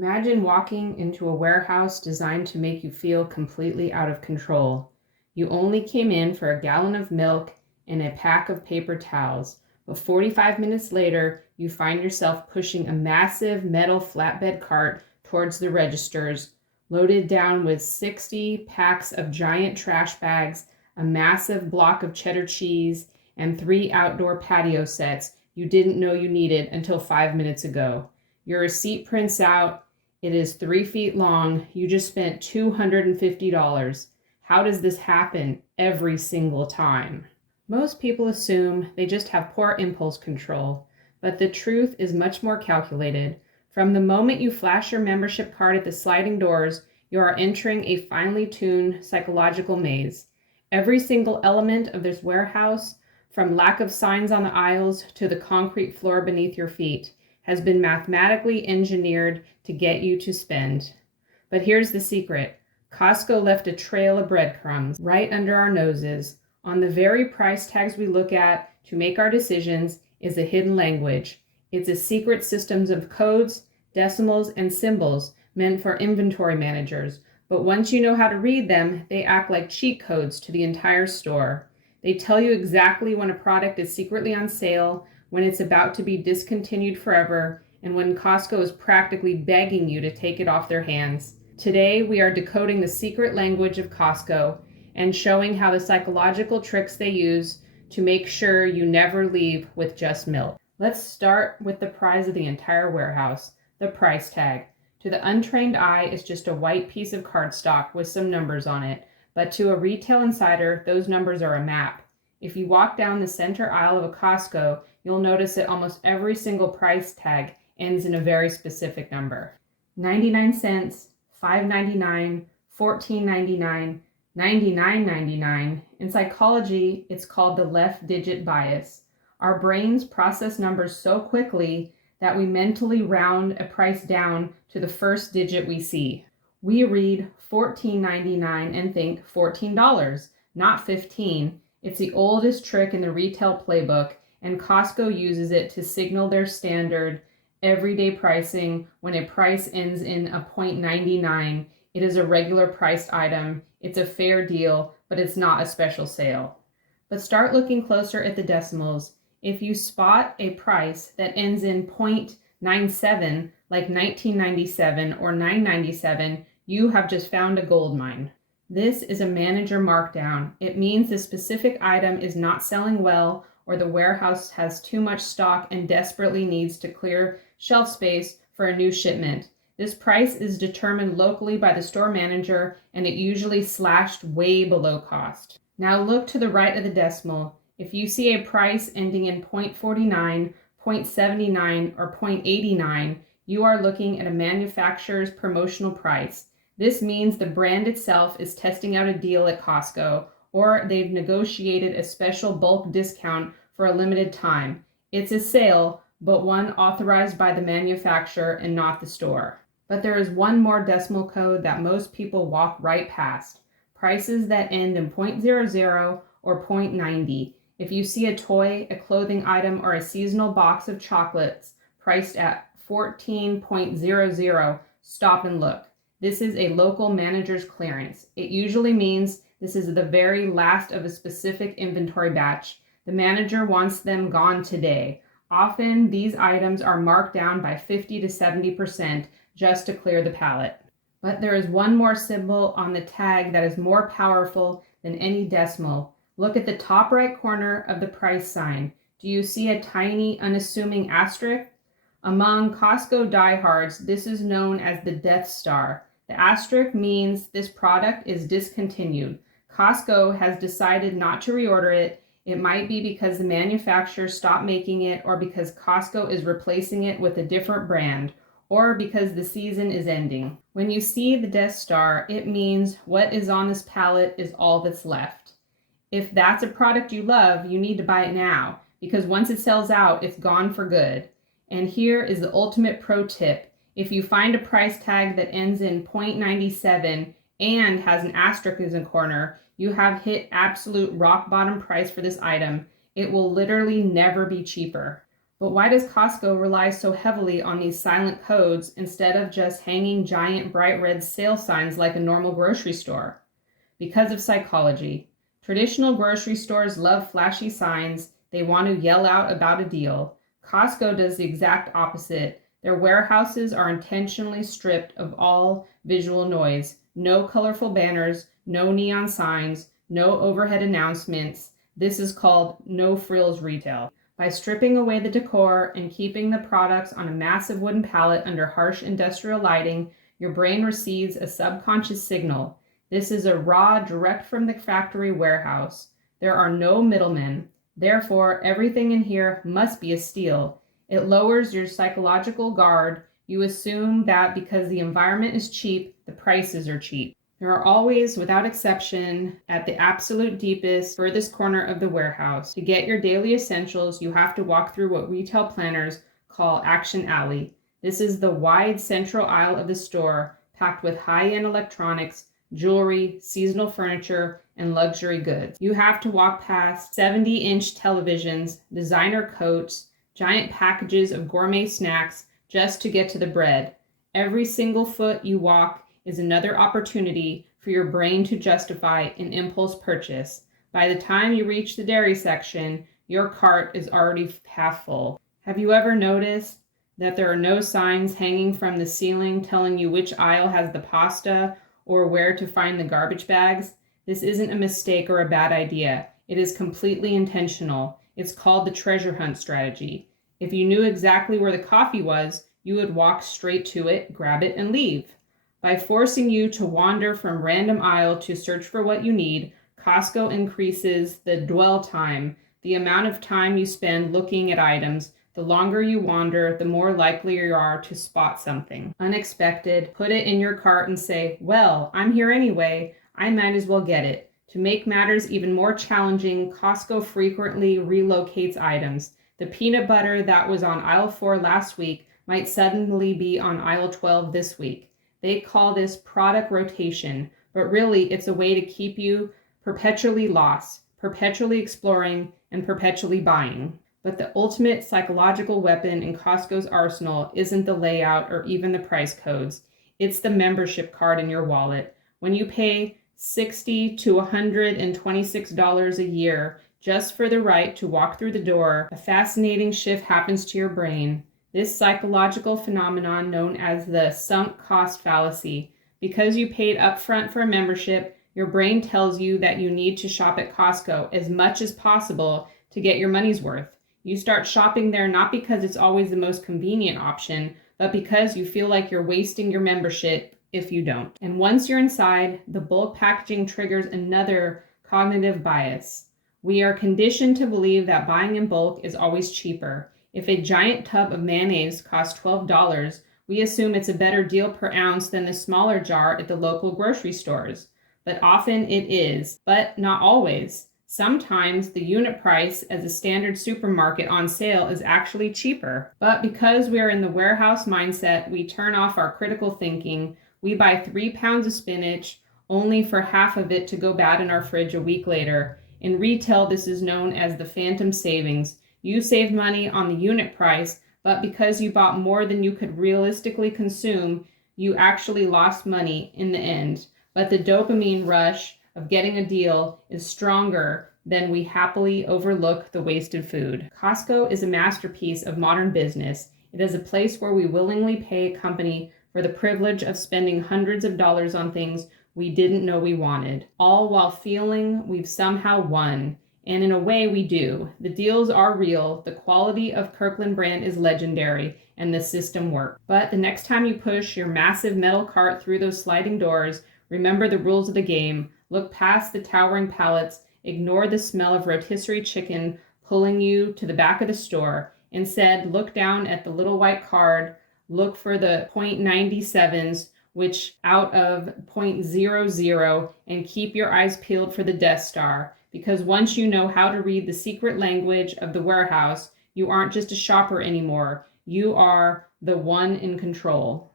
Imagine walking into a warehouse designed to make you feel completely out of control. You only came in for a gallon of milk and a pack of paper towels, but 45 minutes later, you find yourself pushing a massive metal flatbed cart towards the registers, loaded down with 60 packs of giant trash bags, a massive block of cheddar cheese, and 3 outdoor patio sets you didn't know you needed until 5 minutes ago. Your receipt prints out. It is 3 feet long. You just spent $250. How does this happen every single time? Most people assume they just have poor impulse control, but the truth is much more calculated. From the moment you flash your membership card at the sliding doors, you are entering a finely tuned psychological maze. Every single element of this warehouse, from lack of signs on the aisles to the concrete floor beneath your feet, has been mathematically engineered to get you to spend. But here's the secret. Costco left a trail of breadcrumbs right under our noses. On the very price tags we look at to make our decisions is a hidden language. It's a secret system of codes, decimals, and symbols meant for inventory managers. But once you know how to read them, they act like cheat codes to the entire store. They tell you exactly when a product is secretly on sale, when it's about to be discontinued forever, and when Costco is practically begging you to take it off their hands. Today, we are decoding the secret language of Costco and showing how the psychological tricks they use to make sure you never leave with just milk. Let's start with the prize of the entire warehouse, the price tag. To the untrained eye, it's just a white piece of cardstock with some numbers on it, but to a retail insider, those numbers are a map. If you walk down the center aisle of a Costco, you'll notice that almost every single price tag ends in a very specific number. 99 cents, $5.99, $14.99, $99.99. In psychology, it's called the left digit bias. Our brains process numbers so quickly that we mentally round a price down to the first digit we see. We read $14.99 and think $14, not $15. It's the oldest trick in the retail playbook, and Costco uses it to signal their standard everyday pricing. When a price ends in a $0.99, it is a regular priced item. It's a fair deal, but it's not a special sale. But start looking closer at the decimals. If you spot a price that ends in $0.97, like 1997 or 997, you have just found a gold mine. This is a manager markdown. It means the specific item is not selling well, or the warehouse has too much stock and desperately needs to clear shelf space for a new shipment. This price is determined locally by the store manager, and it usually slashed way below cost. Now look to the right of the decimal. If you see a price ending in $0.49, $0.79, or $0.89, you are looking at a manufacturer's promotional price. This means the brand itself is testing out a deal at Costco, or they've negotiated a special bulk discount for a limited time. It's a sale, but one authorized by the manufacturer and not the store. But there is one more decimal code that most people walk right past. Prices that end in .00 or .90. If you see a toy, a clothing item, or a seasonal box of chocolates priced at 14.00, stop and look. This is a local manager's clearance. It usually means this is the very last of a specific inventory batch. The manager wants them gone today. Often, these items are marked down by 50 to 70% just to clear the pallet. But there is one more symbol on the tag that is more powerful than any decimal. Look at the top right corner of the price sign. Do you see a tiny, unassuming asterisk? Among Costco diehards, this is known as the Death Star. The asterisk means this product is discontinued. Costco has decided not to reorder it. It might be because the manufacturer stopped making it, or because Costco is replacing it with a different brand, or because the season is ending. When you see the Death Star, it means what is on this pallet is all that's left. If that's a product you love, you need to buy it now, because once it sells out, it's gone for good. And here is the ultimate pro tip. If you find a price tag that ends in .97 and has an asterisk in the corner, you have hit absolute rock bottom price for this item. It will literally never be cheaper. But why does Costco rely so heavily on these silent codes instead of just hanging giant bright red sale signs like a normal grocery store? Because of psychology. Traditional grocery stores love flashy signs. They want to yell out about a deal. Costco does the exact opposite. Their warehouses are intentionally stripped of all visual noise. No colorful banners, no neon signs, no overhead announcements. This is called no-frills retail. By stripping away the decor and keeping the products on a massive wooden pallet under harsh industrial lighting, your brain receives a subconscious signal. This is a raw, direct from the factory warehouse. There are no middlemen. Therefore, everything in here must be a steal. It lowers your psychological guard. You assume that because the environment is cheap, the prices are cheap. There are always, without exception, at the absolute deepest, furthest corner of the warehouse. To get your daily essentials, you have to walk through what retail planners call Action Alley. This is the wide central aisle of the store, packed with high-end electronics, jewelry, seasonal furniture, and luxury goods. You have to walk past 70-inch televisions, designer coats, giant packages of gourmet snacks just to get to the bread. Every single foot you walk is another opportunity for your brain to justify an impulse purchase. By the time you reach the dairy section, your cart is already half full. Have you ever noticed that there are no signs hanging from the ceiling telling you which aisle has the pasta or where to find the garbage bags? This isn't a mistake or a bad idea. It is completely intentional. It's called the treasure hunt strategy. If you knew exactly where the coffee was, you would walk straight to it, grab it, and leave. By forcing you to wander from random aisle to search for what you need, Costco increases the dwell time, the amount of time you spend looking at items. The longer you wander, the more likely you are to spot something unexpected, put it in your cart and say, well, I'm here anyway, I might as well get it. To make matters even more challenging, Costco frequently relocates items. The peanut butter that was on aisle 4 last week might suddenly be on aisle 12 this week. They call this product rotation, but really it's a way to keep you perpetually lost, perpetually exploring, and perpetually buying. But the ultimate psychological weapon in Costco's arsenal isn't the layout or even the price codes. It's the membership card in your wallet. When you pay $60 to $126 a year just for the right to walk through the door, a fascinating shift happens to your brain. This psychological phenomenon known as the sunk cost fallacy. Because you paid upfront for a membership, your brain tells you that you need to shop at Costco as much as possible to get your money's worth. You start shopping there not because it's always the most convenient option, but because you feel like you're wasting your membership if you don't. And once you're inside, the bulk packaging triggers another cognitive bias. We are conditioned to believe that buying in bulk is always cheaper. If a giant tub of mayonnaise costs $12, we assume it's a better deal per ounce than the smaller jar at the local grocery stores. But often it is, but not always. Sometimes the unit price as a standard supermarket on sale is actually cheaper. But because we are in the warehouse mindset, we turn off our critical thinking. We buy 3 pounds of spinach, only for half of it to go bad in our fridge a week later. In retail, this is known as the phantom savings. You saved money on the unit price, but because you bought more than you could realistically consume, you actually lost money in the end. But the dopamine rush of getting a deal is stronger than we happily overlook the wasted food. Costco is a masterpiece of modern business. It is a place where we willingly pay a company for the privilege of spending hundreds of dollars on things we didn't know we wanted, all while feeling we've somehow won. And in a way we do. The deals are real, the quality of Kirkland brand is legendary, and the system works. But the next time you push your massive metal cart through those sliding doors, remember the rules of the game. Look past the towering pallets, ignore the smell of rotisserie chicken pulling you to the back of the store. Instead, look down at the little white card, look for the .97s, which out of .00, and keep your eyes peeled for the Death Star. Because once you know how to read the secret language of the warehouse, you aren't just a shopper anymore. You are the one in control.